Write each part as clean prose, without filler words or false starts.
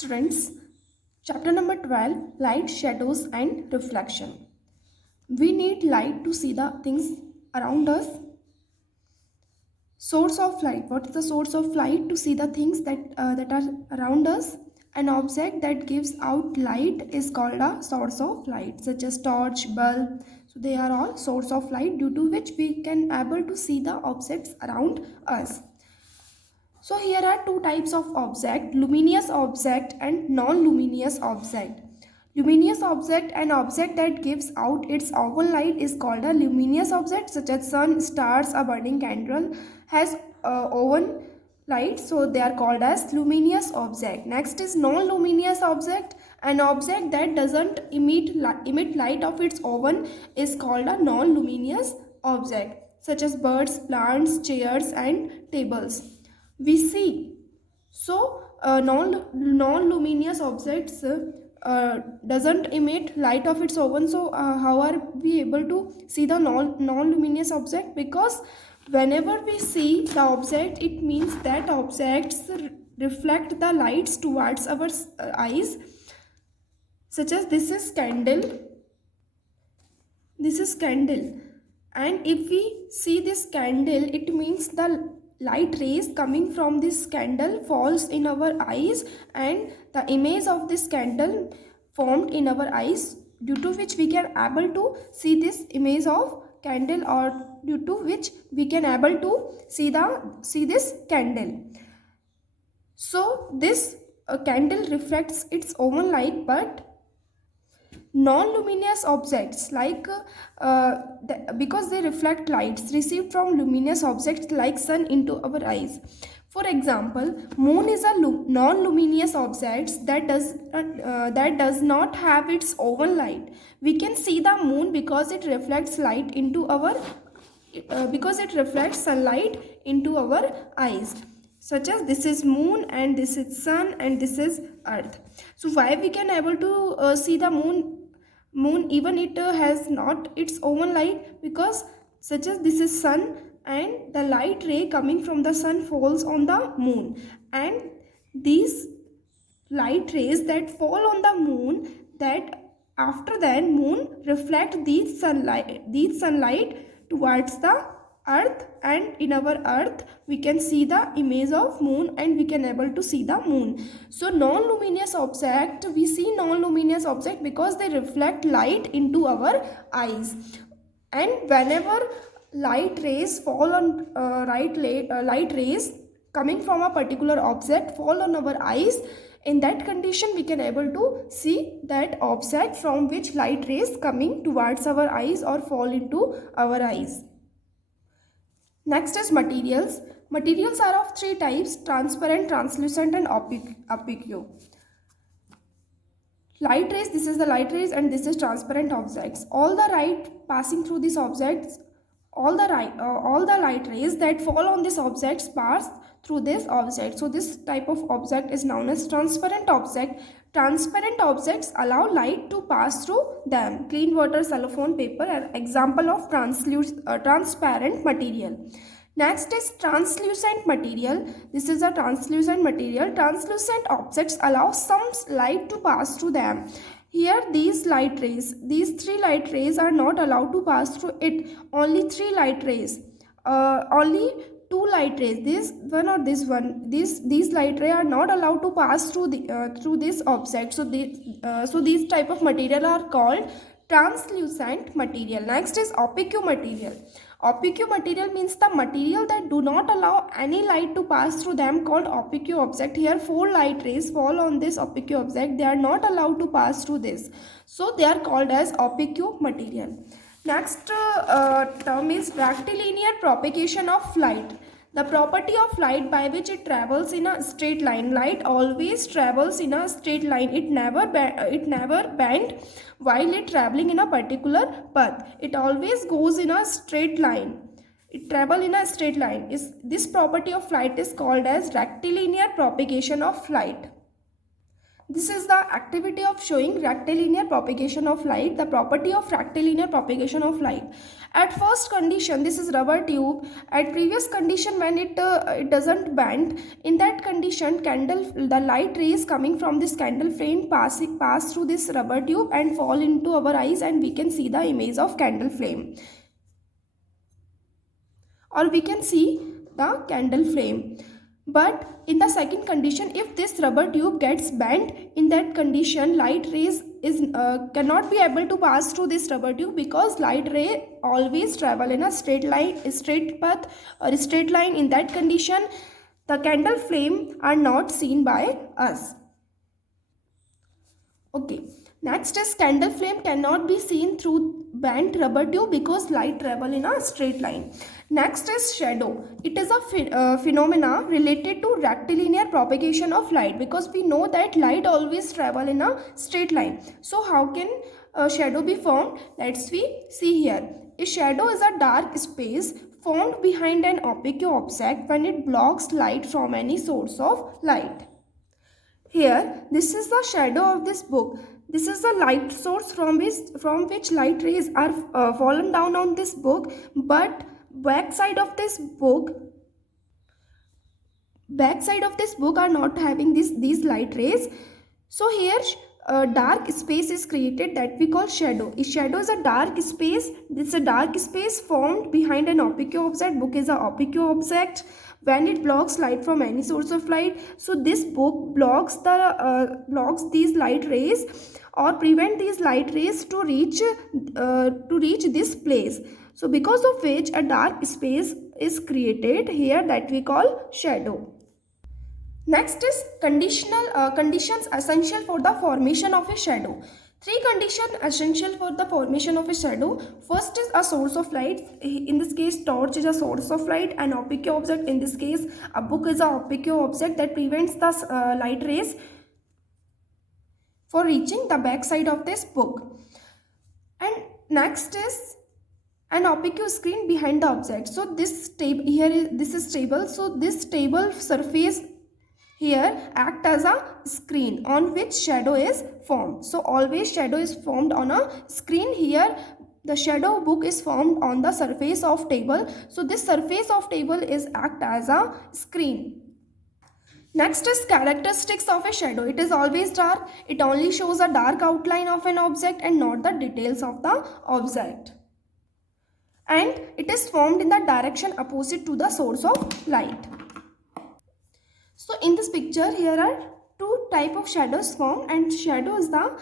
Students, chapter number 12, light, shadows and reflection. We need light to see the things around us. Source of light. What is the source of light? To see the things that are around us. An object that gives out light is called a source of light, such as torch, bulb. So they are all source of light due to which we can able to see the objects around us. So here are two types of object, luminous object and non-luminous object. Luminous object, an object that gives out its own light, is called a luminous object, such as sun, stars, a burning candle has own light, so they are called as luminous object. Next is non-luminous object, an object that doesn't emit light of its own is called a non-luminous object, such as birds, plants, chairs and tables we see. So non-luminous objects doesn't emit light of its own. So how are we able to see the non-luminous object? Because whenever we see the object, it means that objects reflect the lights towards our eyes, such as this is candle, and if we see this candle, it means the light rays coming from this candle falls in our eyes, and the image of this candle formed in our eyes, due to which we can able to see this image of candle, or due to which we can able to see this candle. So this candle reflects its own light, but non-luminous objects because they reflect lights received from luminous objects like sun into our eyes. For example, moon is a non-luminous object that does not have its own light. We can see the moon because it reflects light into our because it reflects sunlight into our eyes, such as this is moon and this is sun and this is earth. So why we can able to see the moon even it has not its own light? Because such as this is sun and the light ray coming from the sun falls on the moon, and these light rays that fall on the moon, that after that moon reflect these sunlight towards the earth, and in our earth we can see the image of moon and we can able to see the moon. So non-luminous object, we see non-luminous object because they reflect light into our eyes, and whenever light rays fall on light rays coming from a particular object fall on our eyes, in that condition we can able to see that object from which light rays coming towards our eyes or fall into our eyes. Next is materials. Materials are of three types: transparent, translucent and opaque. Light rays, this is the light rays and this is transparent objects. All the light passing through these objects, all the light rays that fall on these objects pass through this object. So this type of object is known as transparent object. Transparent objects allow light to pass through them. Clean water, cellophane, paper are example of transparent material. Next is translucent material. This is a translucent material. Translucent objects allow some light to pass through them. Here these three light rays are not allowed to pass through it. Only three light rays. Only two light rays, this one or this one, these light rays are not allowed to pass through through this object. So these type of material are called translucent material. Next is opaque material. Opaque material means the material that do not allow any light to pass through them, called opaque object. Here four light rays fall on this opaque object, they are not allowed to pass through this, so they are called as opaque material. Next term is rectilinear propagation of light. The property of light by which it travels in a straight line. Light always travels in a straight line. It never bend while it traveling in a particular path. It always goes in a straight line. It travel in a straight line. This property of light is called as rectilinear propagation of light. This is the activity of showing rectilinear propagation of light, the property of rectilinear propagation of light. At first condition, this is rubber tube. At previous condition, when it doesn't bend, in that condition, the light rays coming from this candle flame pass through this rubber tube and fall into our eyes, and we can see the image of candle flame, or we can see the candle flame. But in the second condition, if this rubber tube gets bent, in that condition light rays cannot be able to pass through this rubber tube, because light ray always travel in a straight path or a straight line. In that condition, the candle flame are not seen by us. Okay, next is candle flame cannot be seen through bent rubber tube because light travel in a straight line. Next is shadow. It is a phenomena related to rectilinear propagation of light, because we know that light always travel in a straight line. So how can a shadow be formed? Let's see here. A shadow is a dark space formed behind an opaque object when it blocks light from any source of light. Here, this is the shadow of this book. This is the light source from which light rays are fallen down on this book, but backside of this book are not having these light rays. So here a dark space is created that we call shadow. A shadow is a dark space. This is a dark space formed behind an opaque object. Book is an opaque object when it blocks light from any source of light. So this book blocks these light rays, or prevent these light rays to reach this place. So because of which a dark space is created here that we call shadow. Next is conditions essential for the formation of a shadow. Three conditions essential for the formation of a shadow. First is a source of light. In this case, torch is a source of light. An opaque object, in this case, a book is an opaque object that prevents the light rays for reaching the back side of this book. And next is an opaque screen behind the object. So this table here this is table. So this table surface here act as a screen on which shadow is formed. So always shadow is formed on a screen. Here the shadow book is formed on the surface of table. So this surface of table is act as a screen. Next is characteristics of a shadow. It is always dark. It only shows a dark outline of an object and not the details of the object. And it is formed in the direction opposite to the source of light. So in this picture, here are two type of shadows formed, and shadow is the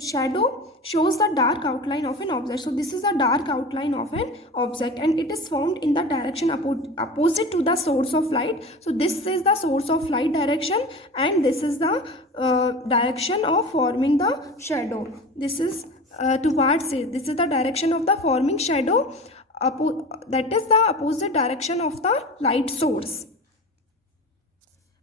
shadow shows the dark outline of an object. So this is a dark outline of an object, and it is formed in the direction opposite to the source of light. So this is the source of light direction, and this is the direction of forming the shadow. This is towards it. This is the direction of the forming shadow. That is the opposite direction of the light source.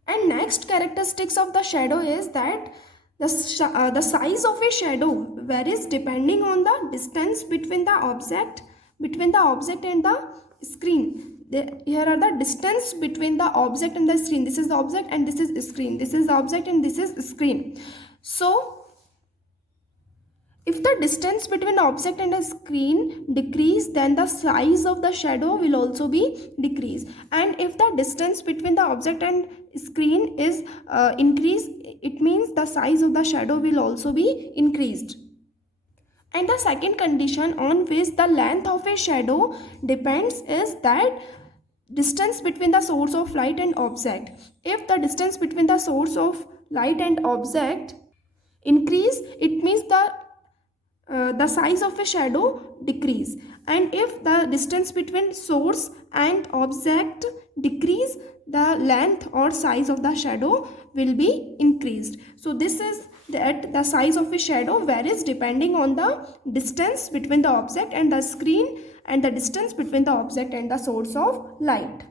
And next characteristics of the shadow is that the size of a shadow varies depending on the distance between the object and the screen. Here are the distance between the object and the screen. This is the object and this is screen. This is the object and this is screen. So if the distance between the object and the screen decrease, then the size of the shadow will also be decreased. And if the distance between the object and screen is increased, it means the size of the shadow will also be increased. And the second condition on which the length of a shadow depends is that distance between the source of light and object. If the distance between the source of light and object increase, it means the size of a shadow decrease. And if the distance between source and object decrease, the length or size of the shadow will be increased. So this is that the size of a shadow varies depending on the distance between the object and the screen, and the distance between the object and the source of light.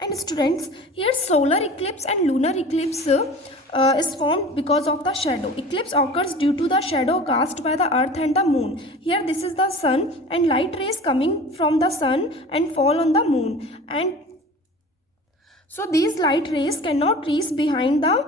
And students, here solar eclipse and lunar eclipse is formed because of the shadow. Eclipse occurs due to the shadow cast by the earth and the moon. Here this is the sun, and light rays coming from the sun and fall on the moon. And So these light rays cannot reach behind the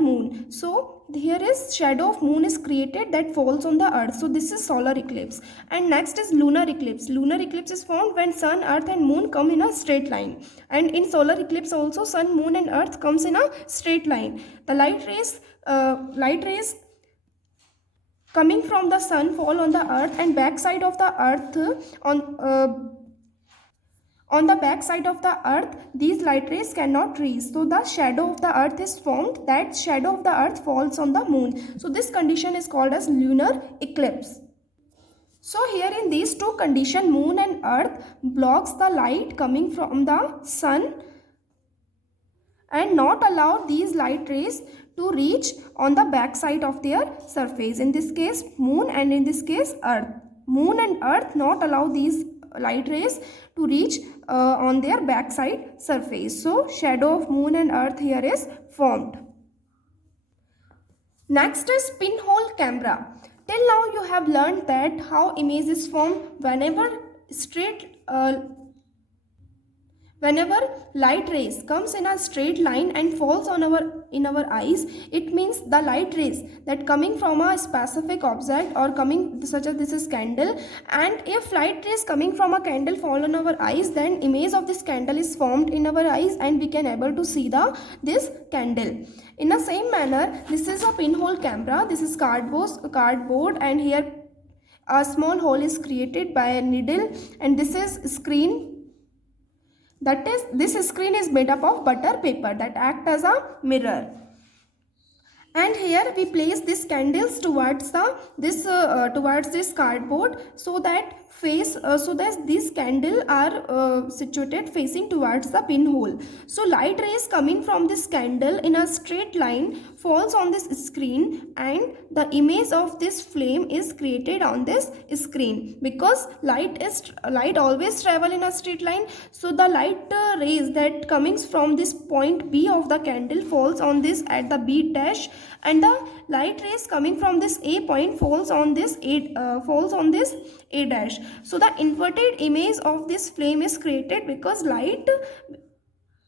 moon. So here is shadow of moon is created that falls on the earth. So this is solar eclipse. And next is lunar eclipse. Lunar eclipse is formed when sun, earth and moon come in a straight line. And in solar eclipse also sun, moon and earth comes in a straight line. The light rays coming from the sun fall on the earth, and backside of the earth on the back side of the earth, these light rays cannot reach. So the shadow of the earth is formed. That shadow of the earth falls on the moon. So this condition is called as lunar eclipse. So here in these two conditions, moon and earth blocks the light coming from the sun and not allow these light rays to reach on the back side of their surface. In this case moon, and in this case earth. Moon and earth not allow these light rays to reach on their backside surface. So shadow of moon and earth here is formed. Next is pinhole camera. Till now you have learned that how image is formed whenever light rays comes in a straight line and falls on our eyes. It means the light rays that coming from a specific object or coming, such as this is candle, and if light rays coming from a candle fall on our eyes, then image of this candle is formed in our eyes and we can able to see this candle. In the same manner, this is a pinhole camera. This is cardboard, and here a small hole is created by a needle, and this is screen. That is, this screen is made up of butter paper that act as a mirror. And here we place these candles towards this cardboard, so that these candles are situated facing towards the pinhole. So light rays coming from this candle in a straight line falls on this screen, and the image of this flame is created on this screen. Because light always travel in a straight line, so the light rays that comings from this point B of the candle falls on this at the B dash, and the light rays coming from this A point falls on this A dash. So the inverted image of this flame is created because light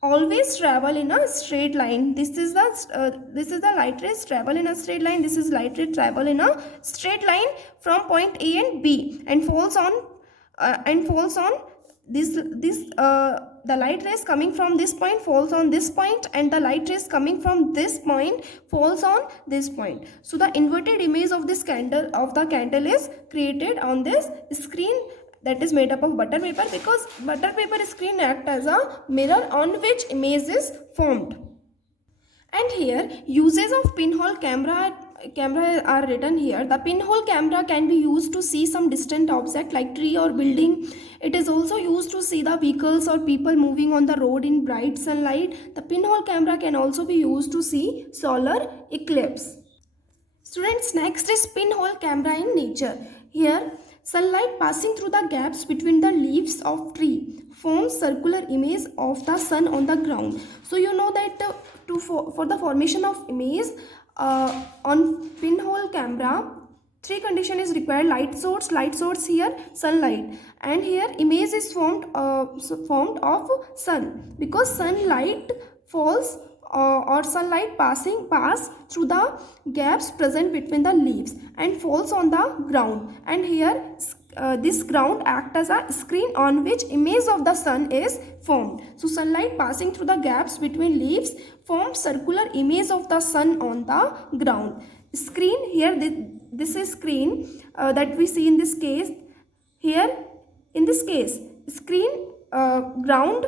always travel in a straight line. This is the light rays travel in a straight line. This is light ray travel in a straight line from point A and B, and falls on the light rays coming from this point falls on this point, and the light rays coming from this point falls on this point. So the inverted image of the candle is created on this screen that is made up of butter paper, because butter paper screen act as a mirror on which image is formed. And here uses of pinhole camera are written here. The pinhole camera can be used to see some distant object like tree or building. It is also used to see the vehicles or people moving on the road in bright sunlight. The pinhole camera can also be used to see solar eclipse. Students, next is pinhole camera in nature. Here sunlight passing through the gaps between the leaves of tree forms circular image of the sun on the ground. So you know that for the formation of image on pinhole camera, three condition is required: light source here sunlight, and here image is formed of sun, because sunlight falls or sunlight pass through the gaps present between the leaves and falls on the ground, and here this ground acts as a screen on which image of the sun is formed. So sunlight passing through the gaps between leaves forms circular image of the sun on the ground. Screen here, this is screen that we see in this case. Here in this case screen, ground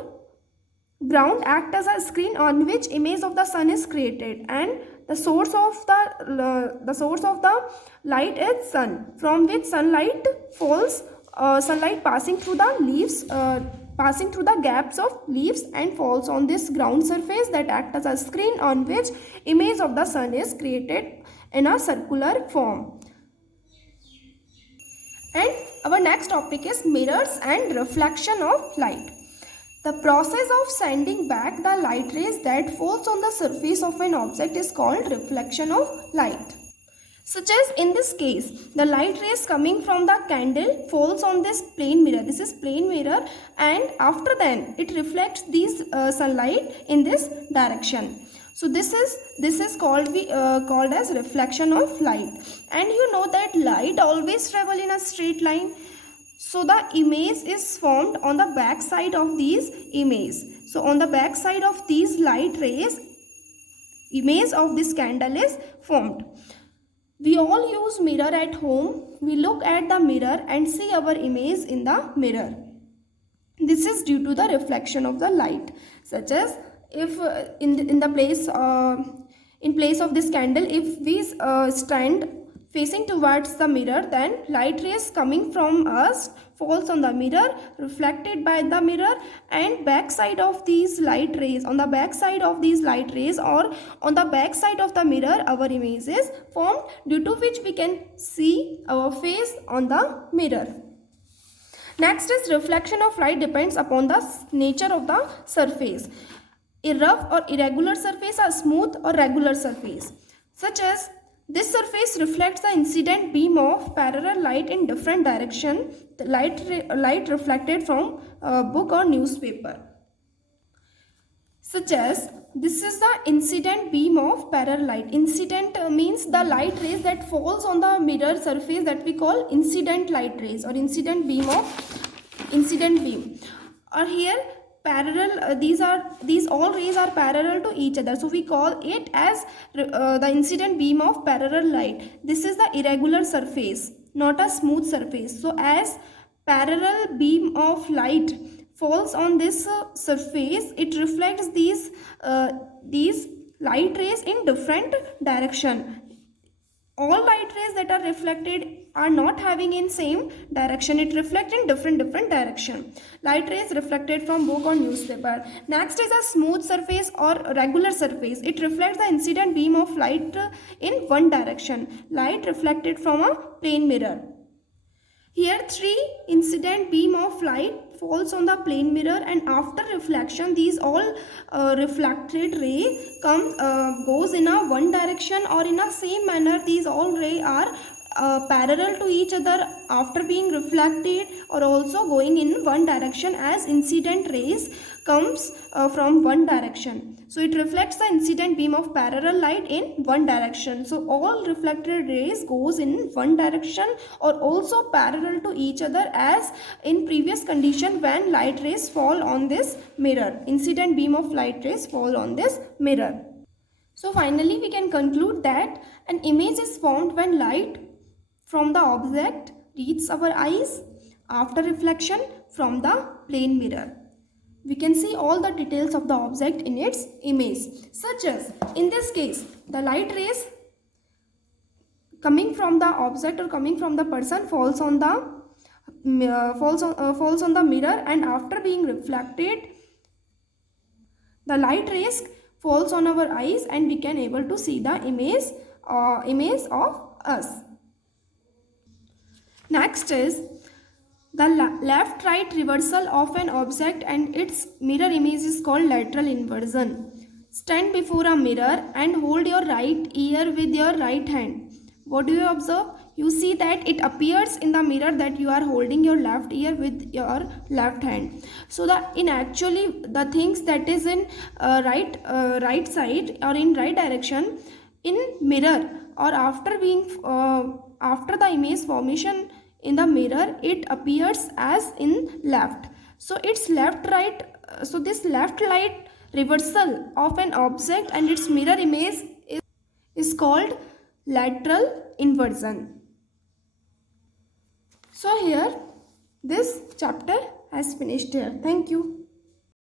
act as a screen on which image of the sun is created, and the source of the light is sun, from which sunlight falls, sunlight passing through the leaves, passing through the gaps of leaves and falls on this ground surface that act as a screen on which image of the sun is created in a circular form. And our next topic is mirrors and reflection of light. The process of sending back the light rays that falls on the surface of an object is called reflection of light. Such as in this case, the light rays coming from the candle falls on this plane mirror. This is plane mirror, and after then it reflects these sunlight in this direction. So this is called as reflection of light. And you know that light always travel in a straight line. So the image is formed on the back side of these images. So on the back side of these light rays, image of this candle is formed. We all use mirror at home. We look at the mirror and see our image in the mirror. This is due to the reflection of the light. Such as if in place of this candle, if we stand facing towards the mirror, then light rays coming from us falls on the mirror, reflected by the mirror, and back side of these light rays, on the back side of these light rays, or on the back side of the mirror, our image is formed, due to which we can see our face on the mirror. Next is reflection of light depends upon the nature of the surface. A rough or irregular surface, a smooth or regular surface. Such as this surface reflects the incident beam of parallel light in different direction. The light reflected from a book or newspaper. Such as this is the incident beam of parallel light. Incident means the light rays that falls on the mirror surface, that we call incident light rays or incident beam. Or here parallel, these all rays are parallel to each other, so we call it as the incident beam of parallel light. This is the irregular surface, not a smooth surface. So as parallel beam of light falls on this surface, it reflects these light rays in different direction. All light rays that are reflected are not having in same direction. It reflects in different direction. Light rays reflected from book or newspaper. Next is a smooth surface or regular surface. It reflects the incident beam of light in one direction. Light reflected from a plane mirror. Here 3 incident beam of light falls on the plane mirror, and after reflection these all reflected ray goes in a one direction, or in a same manner these all ray are parallel to each other after being reflected, or also going in one direction as incident rays comes from one direction. So it reflects the incident beam of parallel light in one direction. So all reflected rays goes in one direction or also parallel to each other as in previous condition when light rays fall on this mirror. Incident beam of light rays fall on this mirror. So finally we can conclude that an image is formed when light from the object reaches our eyes after reflection from the plane mirror. We can see all the details of the object in its image, such as in this case the light rays coming from the object or coming from the person falls on the mirror, and after being reflected the light rays falls on our eyes and we can able to see the image of us. Next is the left-right reversal of an object and its mirror image is called lateral inversion. Stand before a mirror and hold your right ear with your right hand. What do you observe? You see that it appears in the mirror that you are holding your left ear with your left hand. So in actually the things that is in right side or in right direction in mirror, or after the image formation in the mirror, it appears as in left. So it's left right. So this left right reversal of an object and its mirror image is called lateral inversion. So here this chapter has finished here. Thank you.